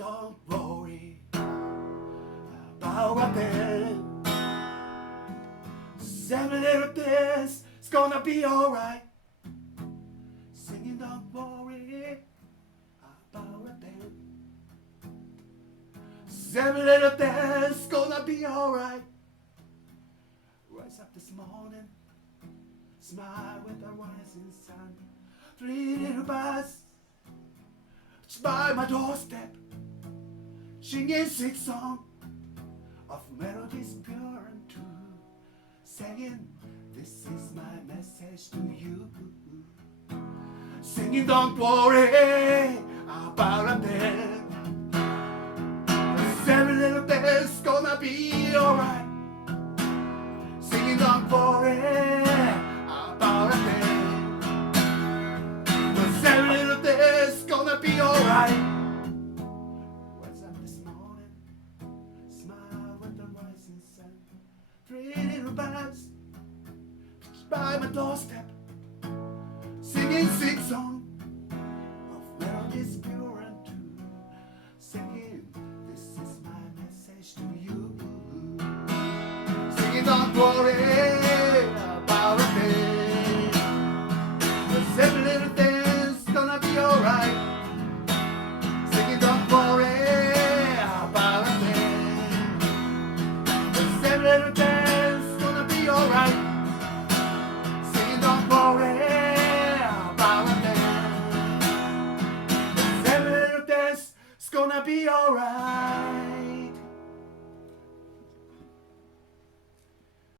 don't worry about a thing. Every little thing's gonna be alright. Singing don't worry about a thing. Every little thing's gonna be alright. Rise up this morning, smile with the rising sun. 3 little birds by my doorstep, singing sweet song of melodies pure and true, saying this is my message to you. Singing don't worry about a thing, 'cause every little thing's gonna be alright. Singing don't worry about a thing, 'cause every little thing's gonna be alright. What's up this morning? Smile with the rising sun. 3 little birds by my doorstep, singing sweet song of melodies pure and true, saying this is my message to you. Singing don't worry